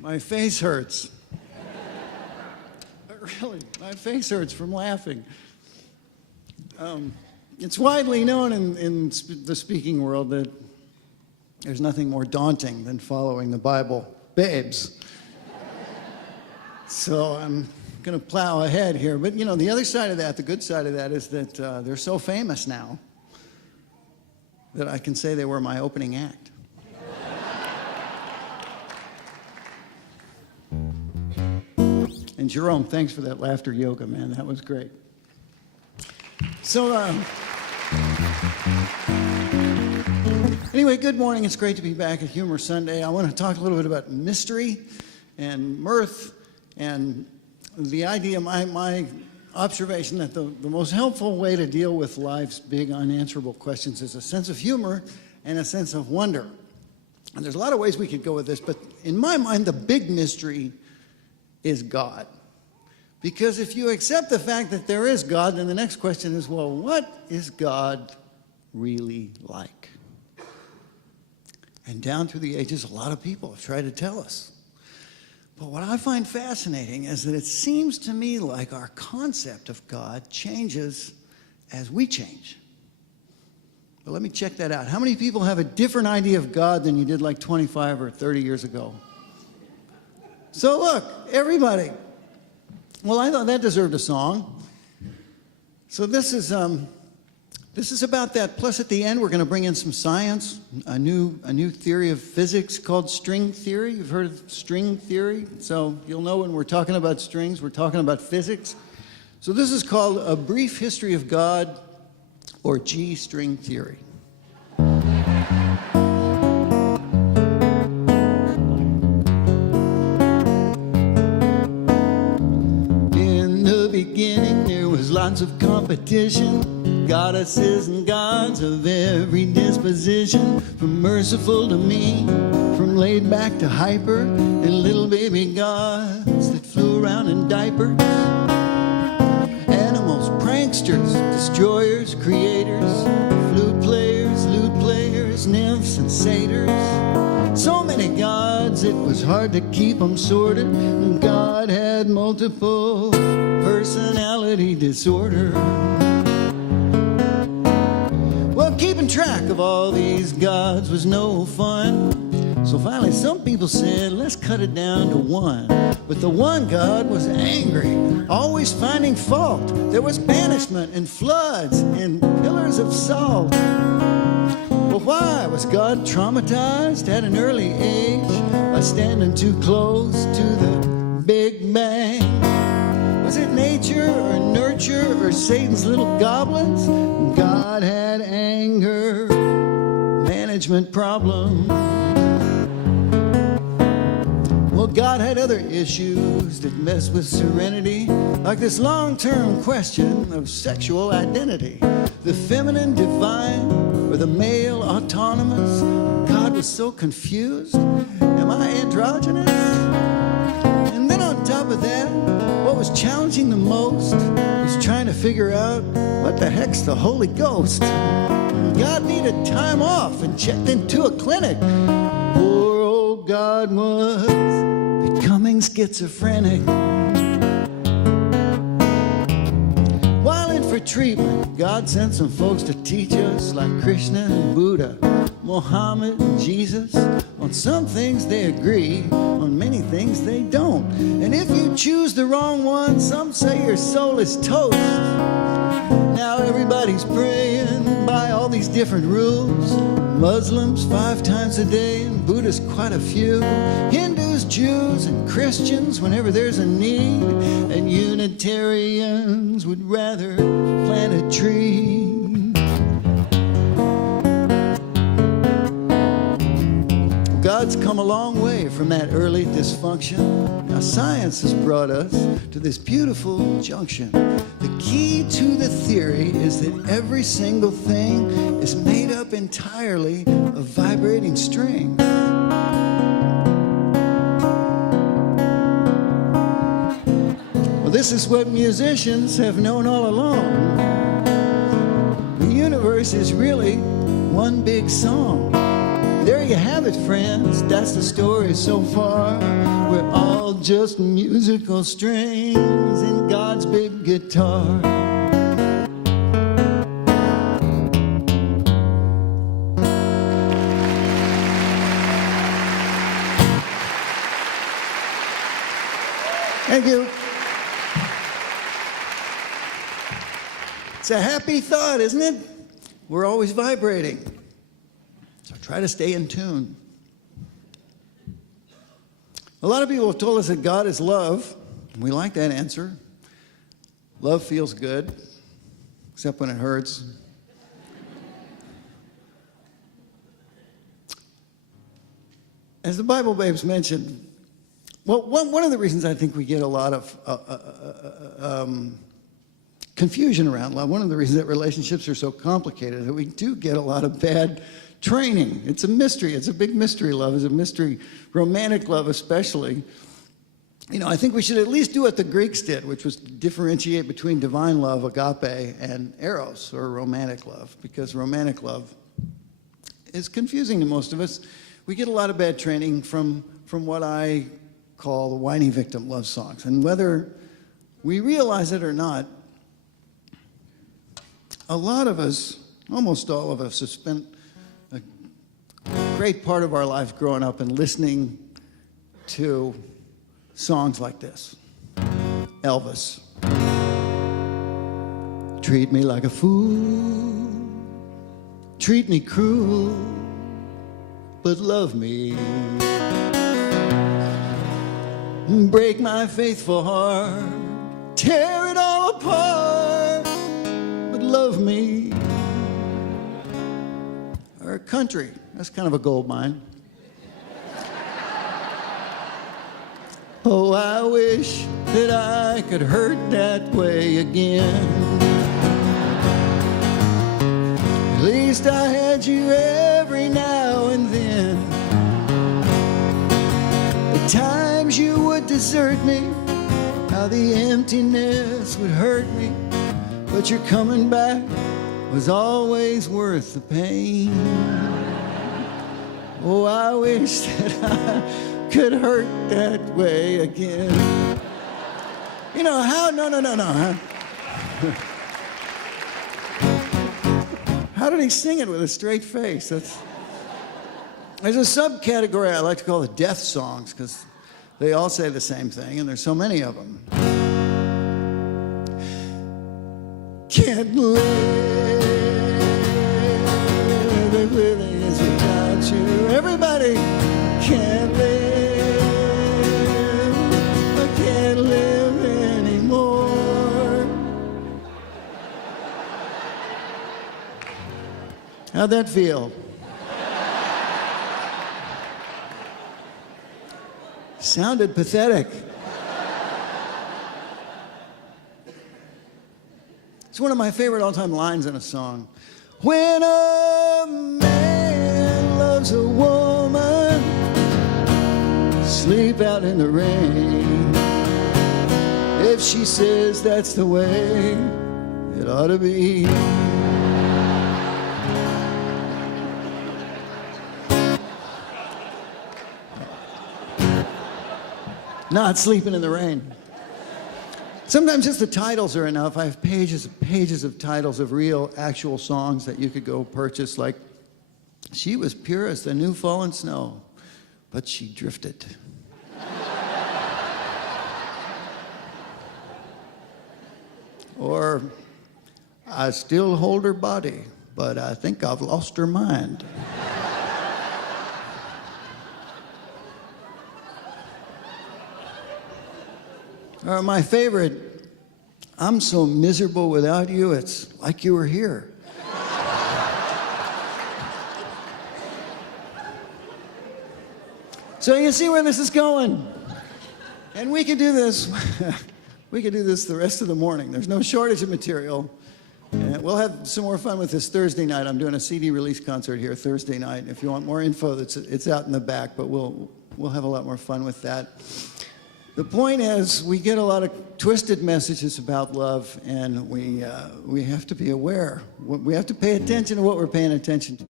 My face hurts. Really, my face hurts from laughing. It's widely known in the speaking world that there's nothing more daunting than following the Bible babes. So I'm going to plow ahead here. But, you know, the other side of that, the good side of that, is that they're so famous now that I can say they were my opening act. And Jerome, thanks for that laughter yoga, man. That was great. So, anyway, good morning. It's great to be back at Humor Sunday. I want to talk a little bit about mystery and mirth and the idea, my observation that the most helpful way to deal with life's big unanswerable questions is a sense of humor and a sense of wonder. And there's a lot of ways we could go with this, but in my mind, the big mystery is God. Because if you accept the fact that there is God, then the next question is, well, what is God really like? And down through the ages, a lot of people have tried to tell us. But what I find fascinating is that it seems to me like our concept of God changes as we change. But let me check that out. How many people have a different idea of God than you did like 25 or 30 years ago? So look, everybody. Well, I thought that deserved a song. So this is about that. Plus, at the end, we're going to bring in some science, a new theory of physics called string theory. You've heard of string theory? So you'll know when we're talking about strings, we're talking about physics. So this is called A Brief History of God, or G-string theory. In the beginning, there was lots of competition. Goddesses and gods of every disposition, from merciful to mean, from laid back to hyper, and little baby gods that flew around in diapers. Animals, pranksters, destroyers, creators, flute players, nymphs and satyrs. So many gods, it was hard to keep them sorted, and God had multiple personality disorder. Well, keeping track of all these gods was no fun. So finally some people said, let's cut it down to one. But the one God was angry, always finding fault. There was banishment and floods and pillars of salt. Well, why? Was God traumatized at an early age by standing too close to the Big Bang? Was it nature or nurture or Satan's little goblins? God had anger management problems. Well, God had other issues that mess with serenity, like this long-term question of sexual identity. The feminine divine or the male autonomous? God was so confused. Am I androgynous? And then on top of that, what was challenging the most was trying to figure out what the heck's the Holy Ghost. God needed time off and checked into a clinic. Poor old God was becoming schizophrenic. While in for treatment, God sent some folks to teach us, like Krishna and Buddha, Muhammad and Jesus. On some things they agree, on many things they don't. And if you choose the wrong one, some say your soul is toast. Now everybody's praying by all these different rules. Muslims 5 times a day, and Buddhists quite a few. Hindus, Jews, and Christians whenever there's a need. And Unitarians would rather plant a tree. God's come a long way from that early dysfunction. Now science has brought us to this beautiful junction. The key to the theory is that every single thing is made up entirely of vibrating strings. Well, this is what musicians have known all along. The universe is really one big song. There you have it, friends. That's the story so far. We're all just musical strings in God's big guitar. Thank you. It's a happy thought, isn't it? We're always vibrating. So try to stay in tune. A lot of people have told us that God is love. We like that answer. Love feels good, except when it hurts. As the Bible babes mentioned, well, one of the reasons I think we get a lot of confusion around love, one of the reasons that relationships are so complicated, that we do get a lot of bad training. It's a mystery. It's a big mystery. Love is a mystery. Romantic love especially. You know, I think we should at least do what the Greeks did, which was differentiate between divine love, agape, and eros, or romantic love, because romantic love is confusing to most of us. We get a lot of bad training from what I call the whiny victim love songs. And whether we realize it or not, a lot of us, almost all of us, have spent a great part of our life growing up and listening to songs like this. Elvis. Treat me like a fool, treat me cruel, but love me. Break my faithful heart, tear it all apart, but love me. Or country, that's kind of a gold mine. Oh, I wish that I could hurt that way again. At least I had you every now and then. The times you would desert me, how the emptiness would hurt me, but your coming back was always worth the pain. Oh, I wish that I could hurt that way again. You know how? No. How did he sing it with a straight face? There's a subcategory I like to call the death songs, because they all say the same thing, and there's so many of them. Can't live living is without you. Everybody can't live. I can't live anymore. How'd that feel? Sounded pathetic. It's one of my favorite all-time lines in a song. When a man loves a woman, sleep out in the rain. If she says that's the way it ought to be. Not sleeping in the rain. Sometimes just the titles are enough. I have pages of titles of real, actual songs that you could go purchase, like, she was pure as the new fallen snow, but she drifted. Or, I still hold her body, but I think I've lost her mind. Or my favorite, I'm so miserable without you, it's like you were here. So you see where this is going. And we could do this. We could do this the rest of the morning. There's no shortage of material. And we'll have some more fun with this Thursday night. I'm doing a CD release concert here Thursday night. If you want more info, it's out in the back, but we'll have a lot more fun with that. The point is, we get a lot of twisted messages about love, and we have to be aware. We have to pay attention to what we're paying attention to.